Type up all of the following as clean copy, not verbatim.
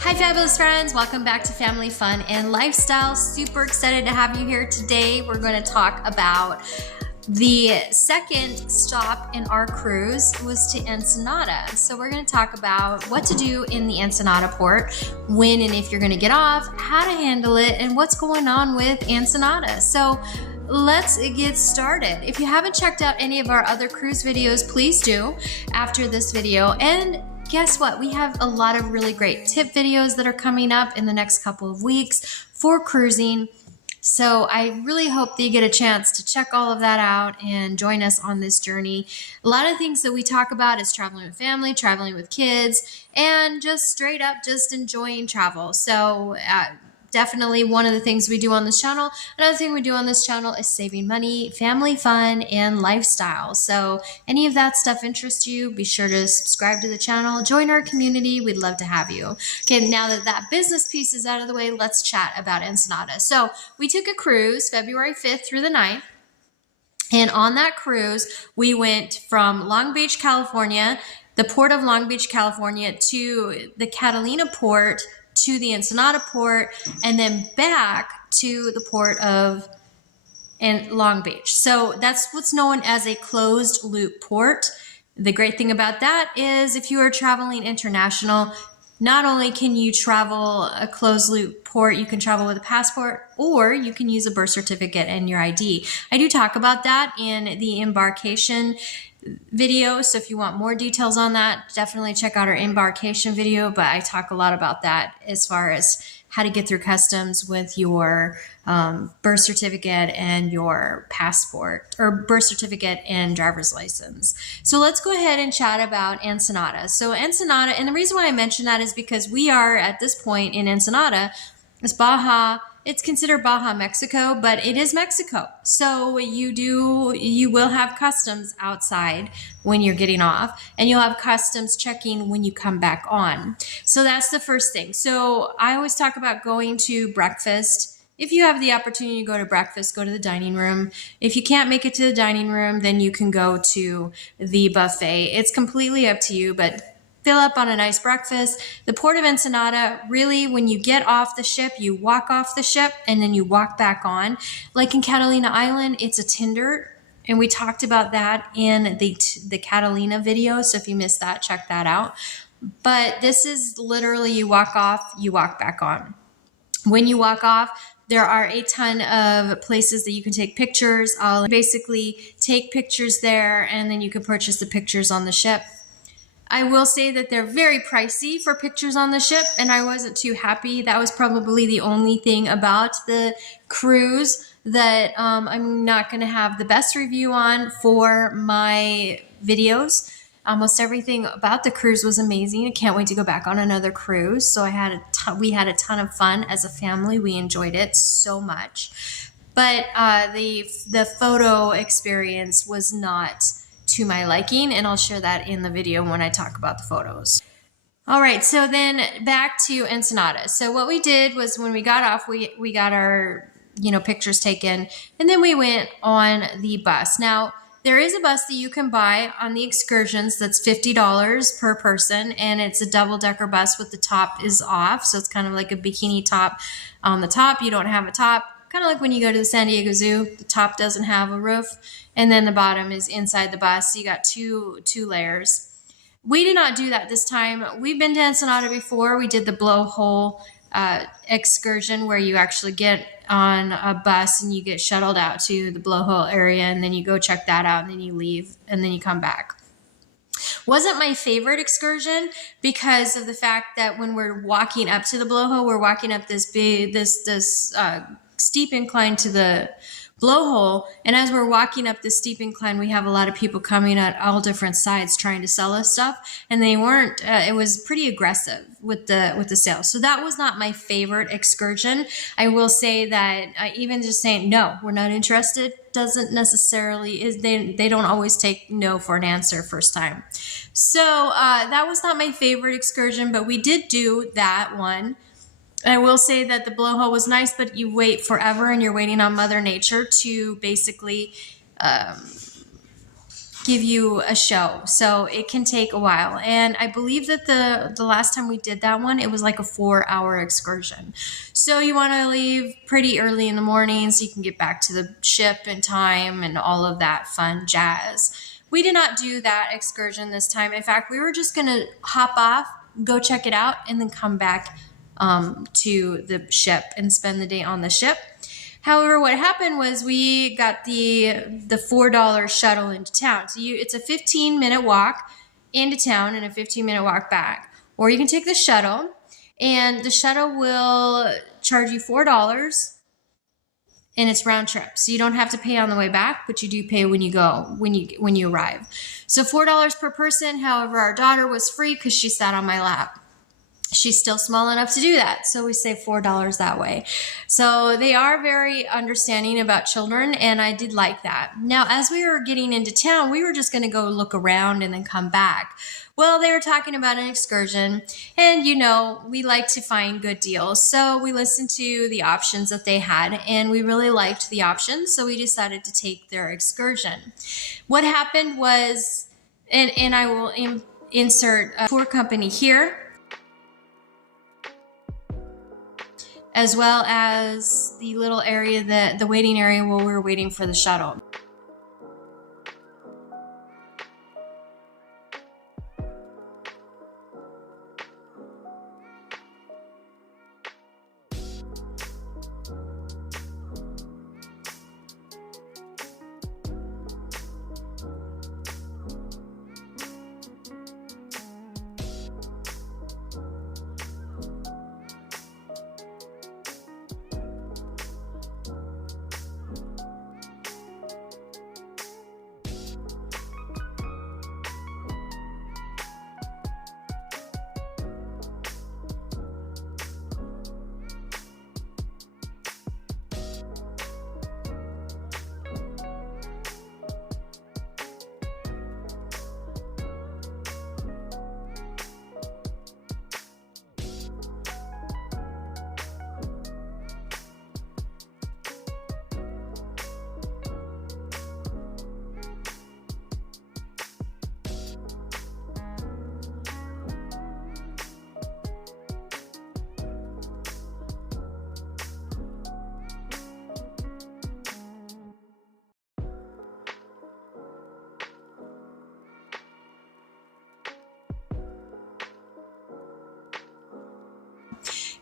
Hi fabulous friends, welcome back to Family Fun and Lifestyle. Super excited to have you here today. We're going to talk about the second stop in our cruise was to Ensenada. So we're going to talk about what to do in the Ensenada port, when and if you're going to get off, how to handle it, and what's going on with Ensenada. So let's get started. If you haven't checked out any of our other cruise videos, please do after this video. And guess what? We have a lot of really great tip videos that are coming up in the next couple of weeks for cruising. So I really hope that you get a chance to check all of that out and join us on this journey. A lot of things that we talk about is traveling with family, traveling with kids, and just straight up just enjoying travel. So definitely one of the things we do on this channel. Another thing we do on this channel is saving money, family fun, and lifestyle. So any of that stuff interests you, be sure to subscribe to the channel, join our community. We'd love to have you. Okay, now that that business piece is out of the way, let's chat about Ensenada. So we took a cruise February 5th through the 9th. And on that cruise, we went from Long Beach, California, the port of Long Beach, California, to the Catalina port, to the Ensenada port, and then back to the port of Long Beach. So that's what's known as a closed loop port. The great thing about that is if you are traveling international, not only can you travel a closed loop port, you can travel with a passport, or you can use a birth certificate and your ID. I do talk about that in the embarkation video, so if you want more details on that, definitely check out our embarkation video, but I talk a lot about that as far as how to get through customs with your birth certificate and your passport, or birth certificate and driver's license. So let's go ahead and chat about Ensenada. So Ensenada, and the reason why I mention that is because we are at this point in Ensenada, it's Baja. It's considered Baja, Mexico, but it is Mexico. So you will have customs outside when you're getting off, and you'll have customs checking when you come back on. So that's the first thing. So I always talk about going to breakfast. If you have the opportunity to go to breakfast, go to the dining room. If you can't make it to the dining room, then you can go to the buffet. It's completely up to you, but fill up on a nice breakfast. The port of Ensenada, really, when you get off the ship, you walk off the ship and then you walk back on. Like in Catalina Island, it's a Tinder, and we talked about that in the Catalina video. So if you missed that, check that out. But this is literally you walk off, you walk back on. When you walk off, there are a ton of places that you can take pictures. I'll basically take pictures there, and then you can purchase the pictures on the ship. I will say that they're very pricey for pictures on the ship, and I wasn't too happy. That was probably the only thing about the cruise that I'm not going to have the best review on for my videos. Almost everything about the cruise was amazing. I can't wait to go back on another cruise. So we had a ton of fun as a family. We enjoyed it so much. But the photo experience was not to my liking, and I'll share that in the video when I talk about the photos. All right, so then back to Ensenada. So what we did was when we got off, we got our pictures taken, and then we went on the bus. Now, there is a bus that you can buy on the excursions that's $50 per person, and it's a double-decker bus with the top is off, so it's kind of like a bikini top on the top. You don't have a top. Kind of like when you go to the San Diego Zoo, the top doesn't have a roof, and then the bottom is inside the bus. So you got two layers. We did not do that this time. We've been to Ensenada before. We did the blowhole excursion where you actually get on a bus and you get shuttled out to the blowhole area, and then you go check that out, and then you leave, and then you come back. Wasn't my favorite excursion because of the fact that when we're walking up to the blowhole, we're walking up this steep incline to the blowhole, and as we're walking up this steep incline, we have a lot of people coming at all different sides trying to sell us stuff, and they weren't it was pretty aggressive with the sales. So that was not my favorite excursion. I will say that even just saying no, we're not interested doesn't necessarily they don't always take no for an answer first time. So that was not my favorite excursion, but we did do that one. I will say that the blowhole was nice, but you wait forever, and you're waiting on Mother Nature to basically give you a show. So it can take a while. And I believe that the last time we did that one, it was like a 4-hour excursion. So you want to leave pretty early in the morning so you can get back to the ship in time and all of that fun jazz. We did not do that excursion this time. In fact, we were just going to hop off, go check it out, and then come back to the ship and spend the day on the ship. However, what happened was we got the $4 shuttle into town. So it's a 15-minute walk into town and a 15-minute walk back. Or you can take the shuttle, and the shuttle will charge you $4, and it's round trip. So you don't have to pay on the way back, but you do pay when you arrive. So $4 per person. However, our daughter was free because she sat on my lap. She's still small enough to do that. So we save $4 that way. So they are very understanding about children, and I did like that. Now, as we were getting into town, we were just going to go look around and then come back. Well, they were talking about an excursion, and we like to find good deals. So we listened to the options that they had, and we really liked the options. So we decided to take their excursion. What happened was, and I will insert a tour company here, as well as the little area, the waiting area while we were waiting for the shuttle.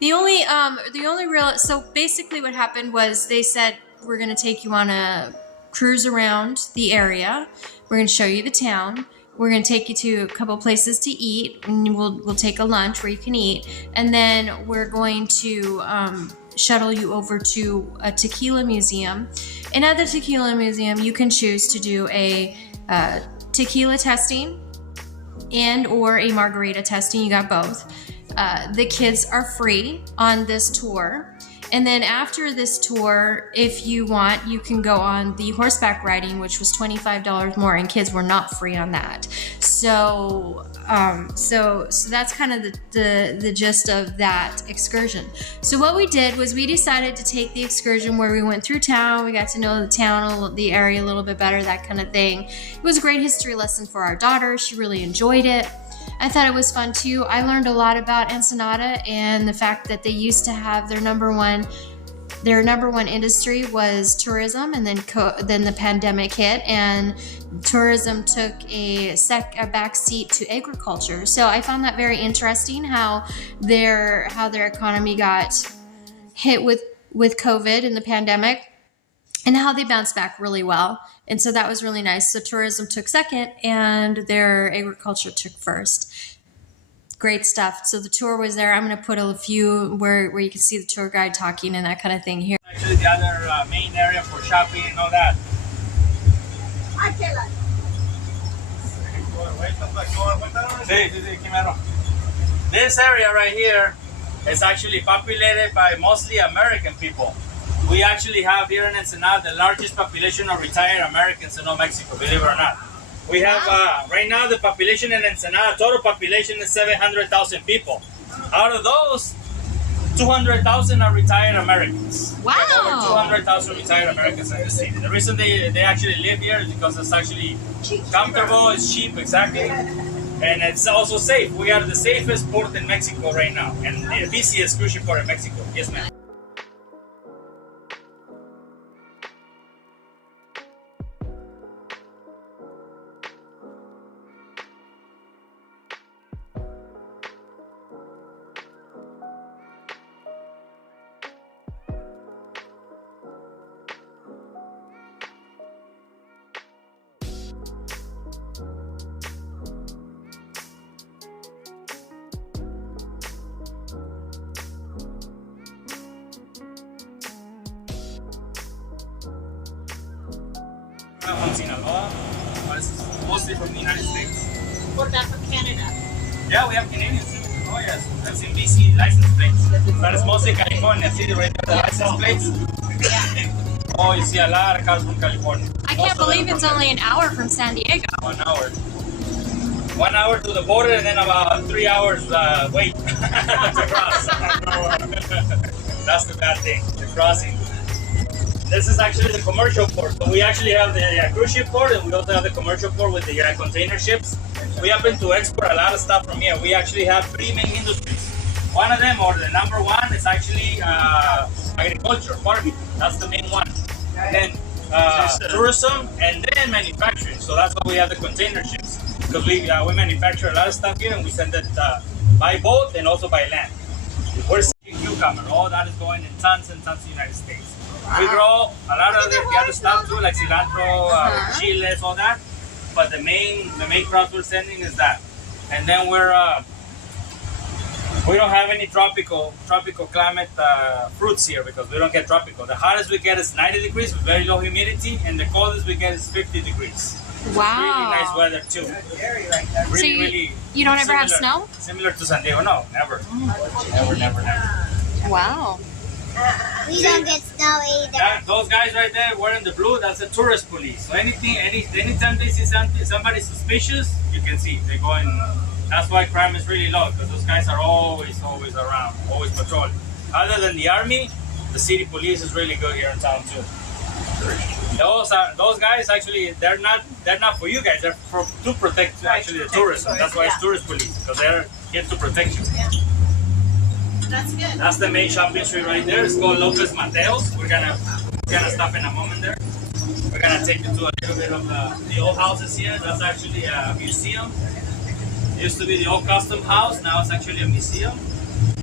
The only real, so basically what happened was they said, we're going to take you on a cruise around the area. We're going to show you the town. We're going to take you to a couple places to eat, and we'll take a lunch where you can eat. And then we're going to shuttle you over to a tequila museum. And at the tequila museum, you can choose to do a tequila testing and or a margarita testing. You got both. The kids are free on this tour. And then after this tour, if you want, you can go on the horseback riding, which was $25 more, and kids were not free on that. So that's kind of the gist of that excursion. So what we did was we decided to take the excursion where we went through town. We got to know the town, the area a little bit better, that kind of thing. It was a great history lesson for our daughter. She really enjoyed it. I thought it was fun too. I learned a lot about Ensenada and the fact that they used to have their number one industry was tourism, and then the pandemic hit and tourism took a back seat to agriculture. So I found that very interesting how their economy got hit with COVID and the pandemic, and how they bounced back really well. And so that was really nice. So tourism took second and their agriculture took first. Great stuff. So the tour was there. I'm going to put a few where you can see the tour guide talking and that kind of thing here. Actually, the other main area for shopping and all that. This area right here is actually populated by mostly American people. We actually have here in Ensenada the largest population of retired Americans in all Mexico, believe it or not. We have, right now, the population in Ensenada, total population is 700,000 people. Out of those, 200,000 are retired Americans. Wow. Over 200,000 retired Americans in the city. The reason they actually live here is because it's actually comfortable, it's cheap, exactly. And it's also safe. We are the safest port in Mexico right now. And the busiest cruise ship port in Mexico. Yes, ma'am. From Sinaloa, but it's mostly from the United States. What about from Canada? Yeah, we have Canadians too. Oh yes, that's in BC license plates. But it's mostly California. See right there, the license plates? Yeah. Oh, you see a lot of cars from California. I can't believe it's only an hour from San Diego. 1 hour. 1 hour to the border and then about 3 hours wait to cross. That's the bad thing, the crossing. This is actually the commercial port. So we actually have the cruise ship port, and we also have the commercial port with the container ships. We happen to export a lot of stuff from here. We actually have 3 main industries. One of them, or the number one, is actually agriculture, farming. That's the main one. And then tourism, and then manufacturing. So that's why we have the container ships, because we manufacture a lot of stuff here, and we send it by boat and also by land. We're seeing cucumber. All that is going in tons and tons to the United States. We grow a lot of the other stuff too, like cilantro, chiles, all that. But the main crops we're sending is that. And then we don't have any tropical climate fruits here because we don't get tropical. The hottest we get is 90 degrees with very low humidity, and the coldest we get is 50 degrees. Wow. It's really nice weather too. Really, so you don't ever have snow? Similar to San Diego, no, never. Never. Wow. We don't get snow either. Those guys right there wearing the blue, that's the tourist police. So anytime they see somebody suspicious, you can see they're going. That's why crime is really low, because those guys are always around, always patrolling. Other than the army, the city police is really good here in town too. Those guys actually they're not for you guys. They're to protect actually the tourism. That's why it's tourist police, because they're here to protect you. Yeah. That's good. That's the main shopping street right there. It's called Lopez Mateos. We're gonna stop in a moment there. We're gonna take you to a little bit of the old houses here. That's actually a museum. It used to be the old custom house. Now it's actually a museum.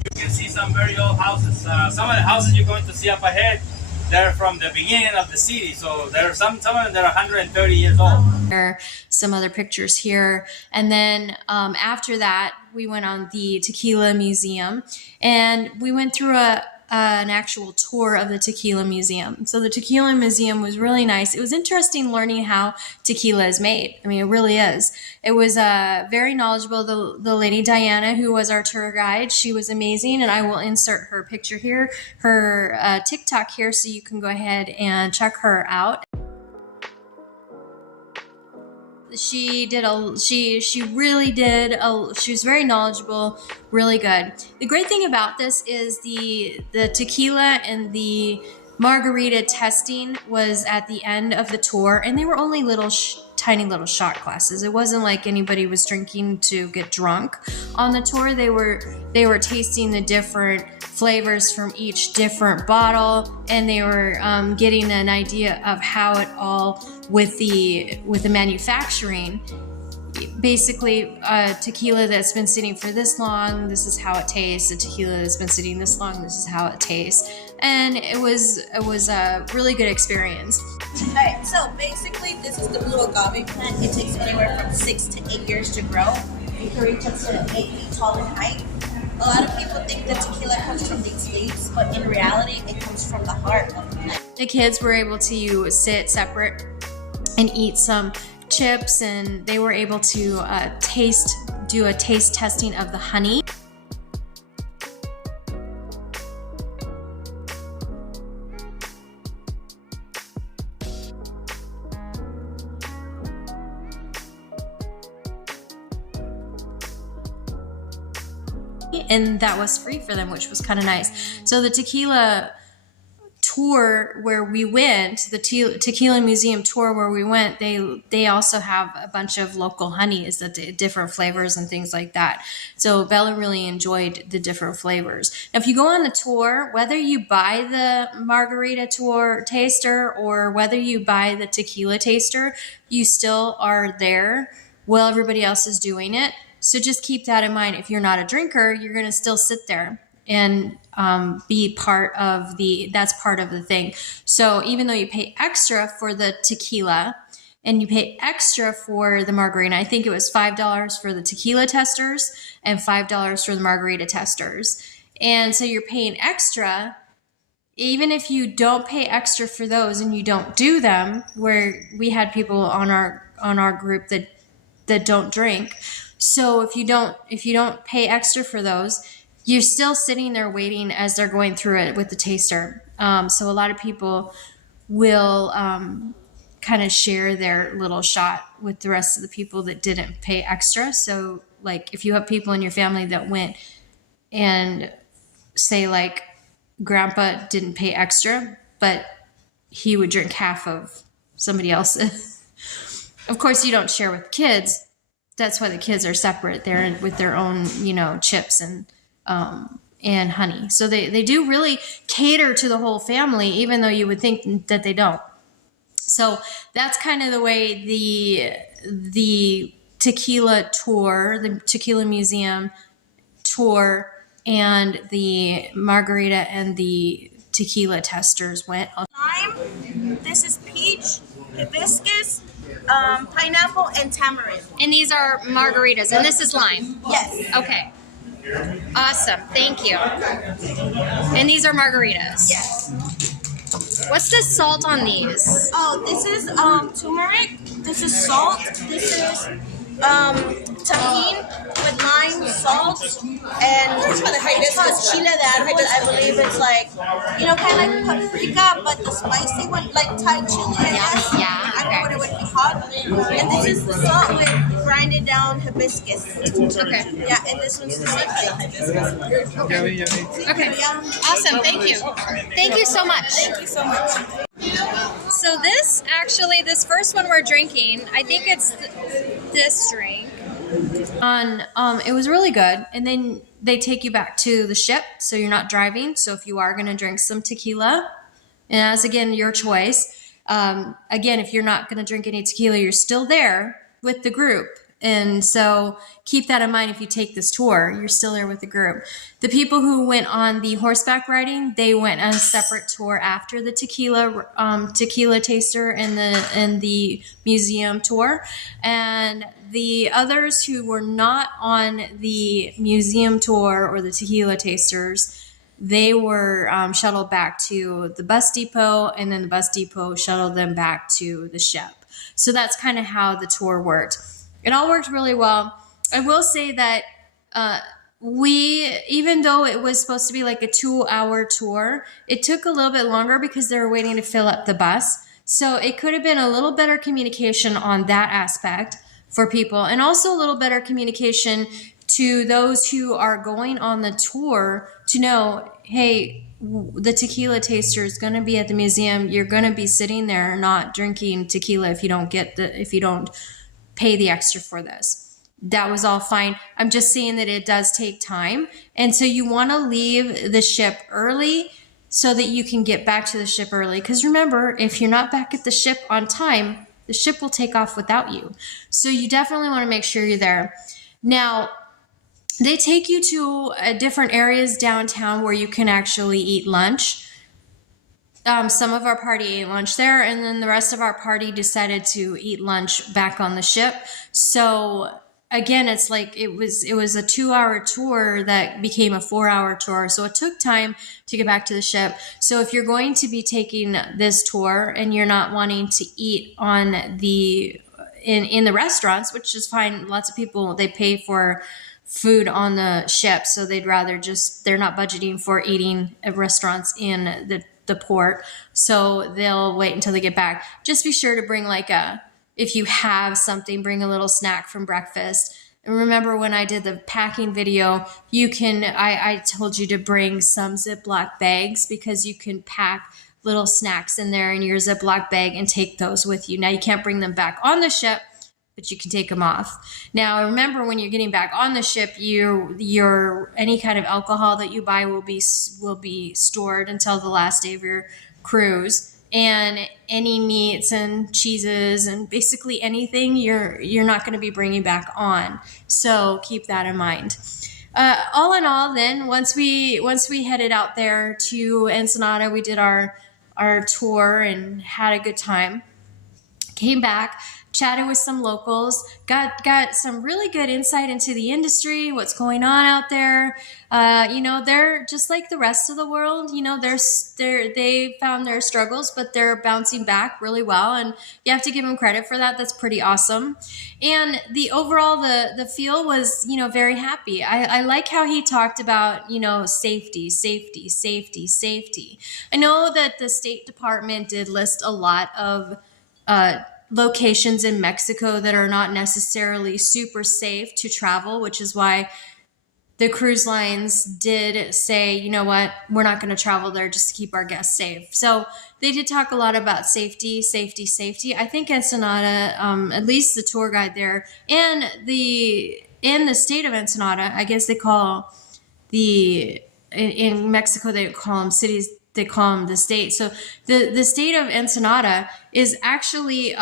You can see some very old houses. Some of the houses you're going to see up ahead, they're from the beginning of the city. So there are some of them that are 130 years old. There are some other pictures here. And then after that, we went on the Tequila Museum, and we went through an actual tour of the Tequila Museum. So the Tequila Museum was really nice. It was interesting learning how tequila is made. I mean, it really is. It was very knowledgeable. The lady Diana, who was our tour guide, she was amazing, and I will insert her picture here, her TikTok here, so you can go ahead and check her out. She really did. She was very knowledgeable, really good. The great thing about this is the tequila and the margarita testing was at the end of the tour, and they were only tiny little shot glasses. It wasn't like anybody was drinking to get drunk on the tour. They were tasting the different flavors from each different bottle, and they were getting an idea of how it all with the manufacturing. Basically, tequila that's been sitting for this long, this is how it tastes. A tequila that's been sitting this long, this is how it tastes. And it was a really good experience. Alright, so basically this is the blue agave plant. It takes anywhere from 6 to 8 years to grow. It can reach up to 8 feet tall in height. A lot of people think that tequila comes from these leaves, but in reality, it comes from the heart of the plant. The kids were able to sit separate and eat some chips, and they were able to do a taste testing of the honey. and that was free for them, which was kind of nice. So the tequila tour where we went, the tequila museum tour where we went, they also have a bunch of local honeys, that different flavors and things like that. So Bella really enjoyed the different flavors. Now, if you go on the tour, whether you buy the margarita tour taster or whether you buy the tequila taster, you still are there while everybody else is doing it. So just keep that in mind. If you're not a drinker, you're going to still sit there and be part of that's part of the thing. So even though you pay extra for the tequila and you pay extra for the margarita, I think it was $5 for the tequila testers and $5 for the margarita testers. And so you're paying extra, even if you don't pay extra for those and you don't do them, where we had people on our group that don't drink. So if you don't pay extra for those, you're still sitting there waiting as they're going through it with the taster. So a lot of people will kind of share their little shot with the rest of the people that didn't pay extra. So like if you have people in your family that went and say like grandpa didn't pay extra, but he would drink half of somebody else's. Of course, you don't share with kids. That's why the kids are separate. They're with their own, chips and honey. So they do really cater to the whole family, even though you would think that they don't. So that's kind of the way the tequila tour, the tequila museum tour, and the margarita and the tequila testers went. Lime, this is peach, hibiscus, pineapple, and tamarind. And these are margaritas, and this is lime. Yes. Okay. Awesome. Thank you. And these are margaritas. Yes. What's the salt on these? Oh, this is turmeric. This is salt. This is tahini with lime, salt, and it's called chile de árbol. I believe it's like, kind of like paprika, but the spicy one, like Thai chili, I guess. Yeah. I don't know what it would be called. And this is the salt with grinded down hibiscus. Okay. Yeah, and this one's the hibiscus. Okay. Awesome. Thank you. Thank you so much. Thank you so much. So this first one we're drinking, I think it's this drink. It was really good. And then they take you back to the ship, so you're not driving. So if you are going to drink some tequila, and that's again your choice. Again, if you're not going to drink any tequila, you're still there with the group. And so keep that in mind if you take this tour. You're still there with the group. The people who went on the horseback riding, they went on a separate tour after the tequila taster and the museum tour. And the others who were not on the museum tour or the tequila tasters, they were shuttled back to the bus depot, and then the bus depot shuttled them back to the ship. So that's kind of how the tour worked. It all worked really well. I will say that even though it was supposed to be like a 2-hour tour, it took a little bit longer because they were waiting to fill up the bus. So it could have been a little better communication on that aspect for people, and also a little better communication to those who are going on the tour to know, hey, the tequila taster is going to be at the museum. You're going to be sitting there not drinking tequila if you don't pay the extra for this. That was all fine. I'm just saying that it does take time. And so you want to leave the ship early so that you can get back to the ship early. Because remember, if you're not back at the ship on time, the ship will take off without you. So you definitely want to make sure you're there. Now, they take you to different areas downtown where you can actually eat lunch. Some of our party ate lunch there, and then the rest of our party decided to eat lunch back on the ship. So again, it's like it was a 2-hour tour that became a 4-hour tour. So it took time to get back to the ship. So if you're going to be taking this tour and you're not wanting to eat on in the restaurants, which is fine. Lots of people, they pay for food on the ship, so they'd rather they're not budgeting for eating at restaurants in the port, so they'll wait until they get back. Just be sure to bring if you have something, bring a little snack from breakfast. remember when I did the packing video, I told you to bring some Ziploc bags because you can pack little snacks in there in your Ziploc bag and take those with you. Now you can't bring them back on the ship, but you can take them off. Now remember, when you're getting back on the ship, your any kind of alcohol that you buy will be stored until the last day of your cruise. And any meats and cheeses and basically anything you're not going to be bringing back on. So keep that in mind. All in all, then once we headed out there to Ensenada, we did our tour and had a good time. Came back, chatted with some locals, got some really good insight into the industry, what's going on out there. They're just like the rest of the world. They found their struggles, but they're bouncing back really well, and you have to give them credit for that. That's pretty awesome. And the overall, the feel was, very happy. I like how he talked about, safety. I know that the State Department did list a lot of locations in Mexico that are not necessarily super safe to travel, which is why the cruise lines did say, you know what, we're not going to travel there just to keep our guests safe. So they did talk a lot about safety. I think Ensenada, at least the tour guide there, and in the state of Ensenada, I guess they call in Mexico, they call them cities, they call them the state. So the state of Ensenada is actually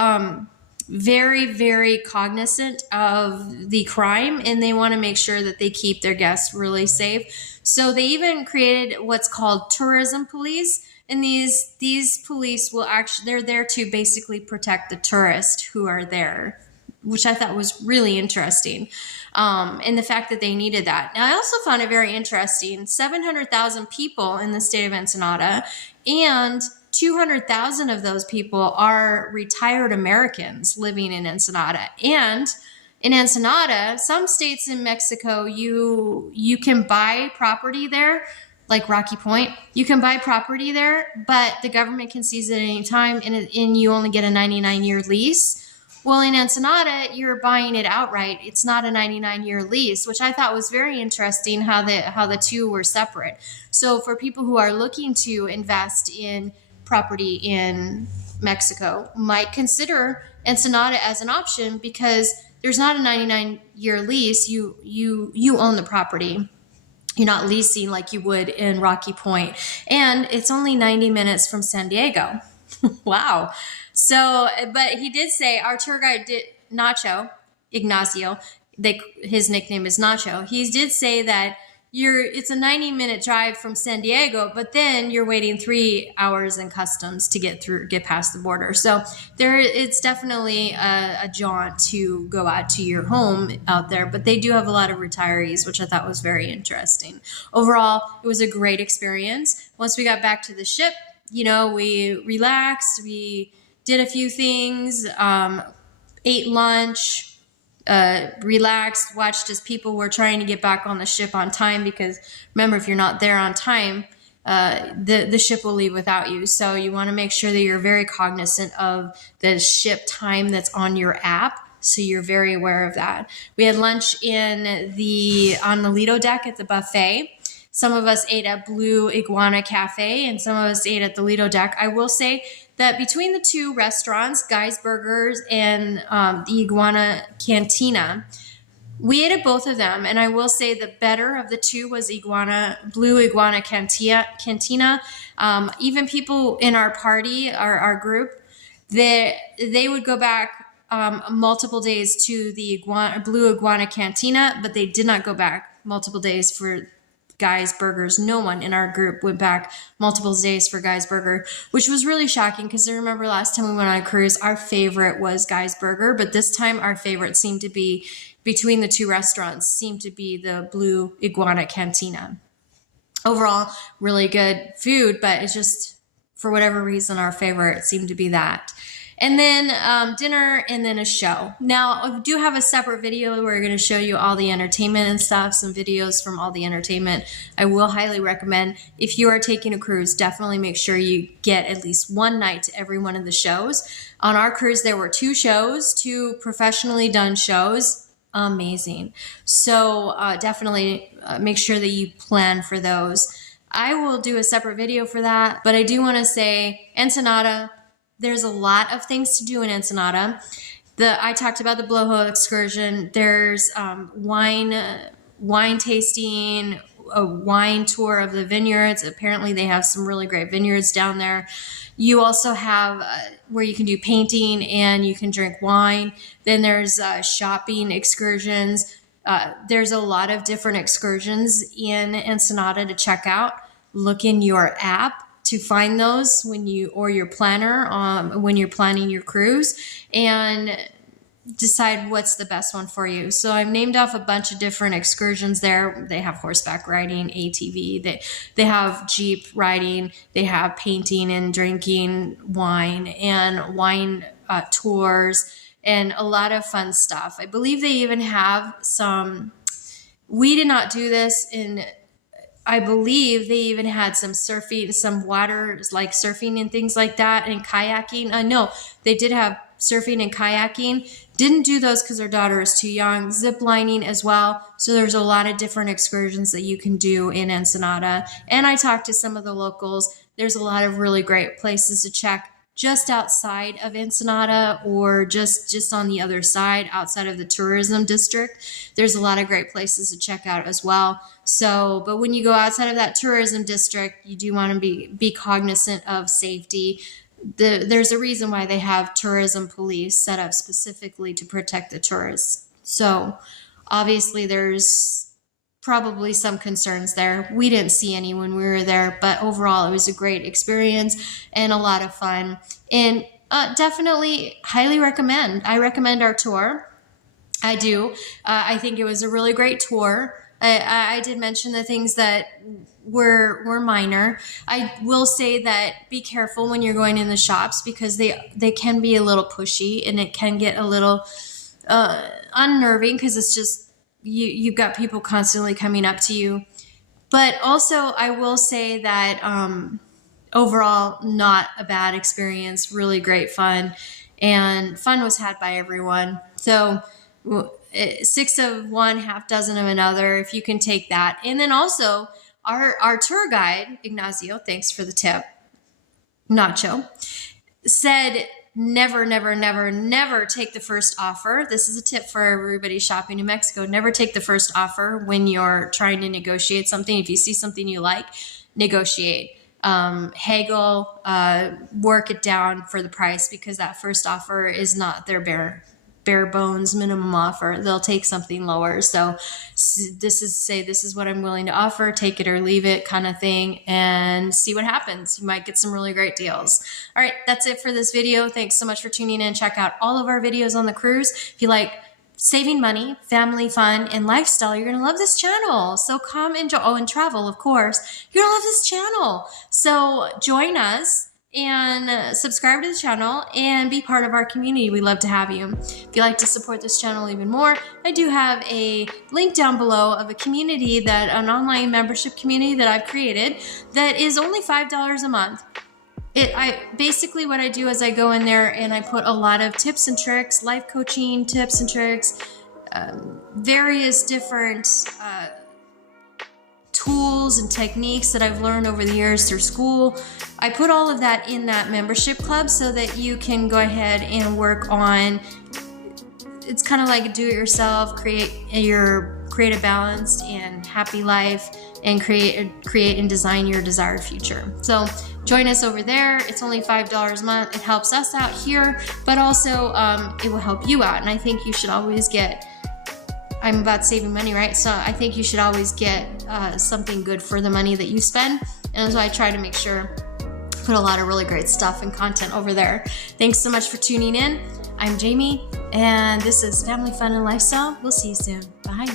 very, very cognizant of the crime, and they want to make sure that they keep their guests really safe. So they even created what's called tourism police. And these police will they're there to basically protect the tourists who are there, which I thought was really interesting. And the fact that they needed that. Now, I also found it very interesting. 700,000 people in the state of Ensenada, and 200,000 of those people are retired Americans living in Ensenada. And in Ensenada, some states in Mexico, you can buy property there, like Rocky Point. You can buy property there, but the government can seize it at any time, and you only get a 99-year lease. Well, in Ensenada, you're buying it outright. It's not a 99-year lease, which I thought was very interesting how the two were separate. So for people who are looking to invest in property in Mexico, might consider Ensenada as an option, because there's not a 99-year lease. You own the property. You're not leasing like you would in Rocky Point. And it's only 90 minutes from San Diego. Wow. So, but he did say, our tour guide Ignacio, his nickname is Nacho. He did say that it's a 90-minute drive from San Diego, but then you're waiting 3 hours in customs to get past the border. So it's definitely a jaunt to go out to your home out there, but they do have a lot of retirees, which I thought was very interesting. Overall, it was a great experience. Once we got back to the ship, we relaxed, we did a few things, ate lunch, relaxed, watched as people were trying to get back on the ship on time, because remember, if you're not there on time, the ship will leave without you. So you want to make sure that you're very cognizant of the ship time that's on your app. So you're very aware of that. We had lunch on the Lido deck at the buffet. Some of us ate at Blue Iguana Cafe, and some of us ate at the Lido deck. I will say that between the two restaurants, Guy's Burgers and the Iguana Cantina, we ate at both of them. And I will say the better of the two was Blue Iguana Cantina. Even people in our party, our group, they would go back multiple days to the Blue Iguana Cantina, but they did not go back multiple days for Guy's Burgers. No one in our group went back multiple days for Guy's Burger, which was really shocking, because I remember last time we went on a cruise, our favorite was Guy's Burger, but this time our favorite seemed to be, between the two restaurants, seemed to be the Blue Iguana Cantina. Overall, really good food, but it's just, for whatever reason, our favorite seemed to be that. And then dinner, and then a show. Now, I do have a separate video where we're going to show you all the entertainment and stuff, some videos from all the entertainment. I will highly recommend, if you are taking a cruise, definitely make sure you get at least one night to every one of the shows. On our cruise, there were 2 shows, 2 professionally done shows. amazing. So definitely make sure that you plan for those. I will do a separate video for that, but I do want to say Ensenada, there's a lot of things to do in Ensenada. I talked about the blowhole excursion. There's wine tasting, a wine tour of the vineyards. Apparently they have some really great vineyards down there. You also have where you can do painting and you can drink wine. Then there's shopping excursions. There's a lot of different excursions in Ensenada to check out. Look in your app to find those when your planner when you're planning your cruise, and decide what's the best one for you. So I've named off a bunch of different excursions there. They have horseback riding, ATV, they have Jeep riding, they have painting and drinking wine and wine tours and a lot of fun stuff. I believe they even have some, we did not do this I believe they even had some surfing, some water, like surfing and things like that, and kayaking. No, they did have surfing and kayaking. Didn't do those because our daughter is too young. Zip lining as well. So there's a lot of different excursions that you can do in Ensenada. And I talked to some of the locals. There's a lot of really great places to check just outside of Ensenada, or just on the other side, outside of the tourism district. There's a lot of great places to check out as well. So, but when you go outside of that tourism district, you do want to be cognizant of safety. There's a reason why they have tourism police set up specifically to protect the tourists. So obviously there's probably some concerns there. We didn't see any when we were there, but overall it was a great experience and a lot of fun. And definitely highly recommend. I recommend our tour. I do. I think it was a really great tour. I did mention the things that were minor. I will say that be careful when you're going in the shops, because they can be a little pushy and it can get a little unnerving, because it's just you've got people constantly coming up to you. But also I will say that overall not a bad experience, really great fun, and fun was had by everyone. So 6 of one, half dozen of another, if you can take that. And then also our tour guide, Ignacio, thanks for the tip, Nacho, said never, never, never, never take the first offer. This is a tip for everybody shopping in Mexico. Never take the first offer when you're trying to negotiate something. If you see something you like, negotiate. Haggle, work it down for the price, because that first offer is not their bare bones minimum offer. They'll take something lower. So this is what I'm willing to offer, take it or leave it kind of thing, and see what happens. You might get some really great deals. All right, that's it for this video. Thanks so much for tuning in. Check out all of our videos on the cruise. If you like saving money, family fun, and lifestyle, you're going to love this channel. So come enjoy. Oh, and travel, of course. You're going to love this channel. So join us and subscribe to the channel and be part of our community. We love to have you. If you'd like to support this channel even more, I do have a link down below of a community, an online membership community that I've created that is only $5 a month. Basically what I do is I go in there and I put a lot of tips and tricks, life coaching tips and tricks, various different tools and techniques that I've learned over the years through school. I put all of that in that membership club so that you can go ahead and work on, it's kind of like a do-it-yourself, create a balanced and happy life, and create and design your desired future. So join us over there. It's only $5 a month. It helps us out here, but also it will help you out. And I think you should always get, I'm about saving money, right? So I think you should always get something good for the money that you spend. And so I try to make sure put a lot of really great stuff and content over there. Thanks so much for tuning in. I'm Jamie, and this is Family Fun and Lifestyle. We'll see you soon. Bye.